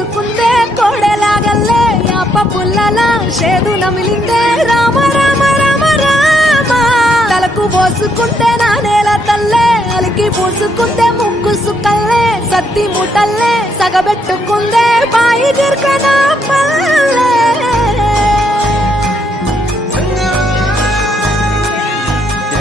పోసుకుందే కోడెలాగల్లే యాప పుల్లల షేదు నమిలిందే రామ రామ రామ రామ తలకు పోసుకుంటే నా నేల తల్లే అలికి పూసుకుందే ముగ్గు సుక్కల్లే సత్తి ముటల్లే సగబెట్టుకుందే బాయి గిర్కనా పల్లె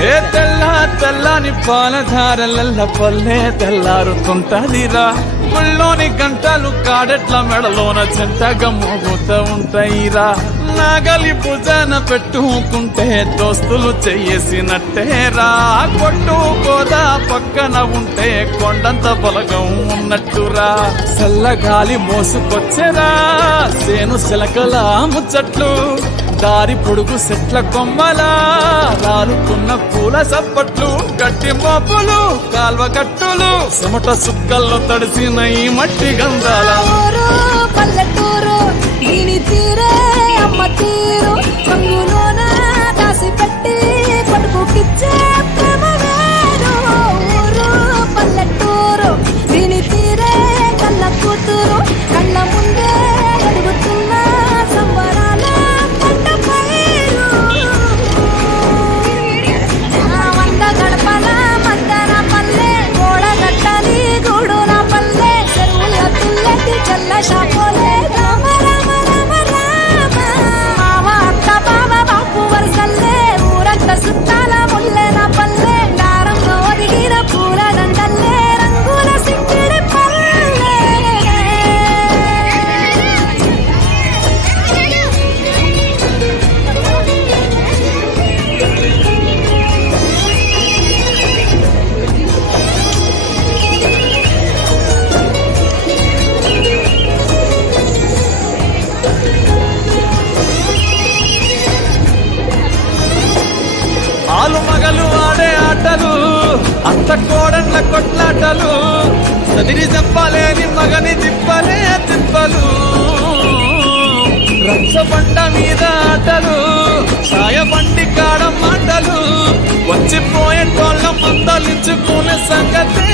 ఏ తెల్ల తెల్లని పాలధారలల్ల పల్లె తెల్లారుతుంటదిరా ముళ్ళోని గంటలు కాడెట్ల మెడలోన చెంతగా మోగుతూ ఉంటాయిరా నాగలి భుజాన పెట్టుకుంటే దోస్తులు చెయ్యేసినట్టేరా కొట్టు గోదా పక్కన ఉంటే కొండంత బలగం ఉన్నట్టురా చల్లగాలి మోసుకొచ్చెరా సేను శిలకల ముచ్చట్లు దారి పొడుగు చెట్ల కొమ్మలా రాలుకున్న పూల సప్పట్లు గట్టి మోపులు కాల్వ కట్టులు చెమట సుక్కల్లో తడిసిన ఈ మట్టి గంధాల పల్లెటూరు దీని తీరే అమ్మ తీరు రంగులోన దాసి పెట్టి కొడుకుకిచ్చే ప్రేమ వేరు ఊరు పల్లెటూరు దీని తీరే కళ్ళ కూతురు కళ్ళ ముందే అడుగుతున్న సంబరాల పంట పైరు వంద గడపల మందర పల్లె గోడ గట్టని గూడుల పల్లె చెరువుల తుల్లటి చల్ల షాపోలే రామ రామ రామ రామ మామ అత్త బావ బాపు వరసల్లే ఊరంత సుట్టాల ముల్లెన పల్లె దారంలో ఒదిగిన పూల దండల్లే రంగుల సిక్కిడి పల్లె ఆలు మగలు ఆడే ఆటలు అత్త కోడళ్ళ కొట్లాటలు చదిరి చెప్పలేని మగని తిప్పలే తిప్పలు రచ్చబండ మీద ఆటలు సాయబండి కాడ మాటలు వచ్చిపోయే టోళ్ళ మందలించుకునే సంగతే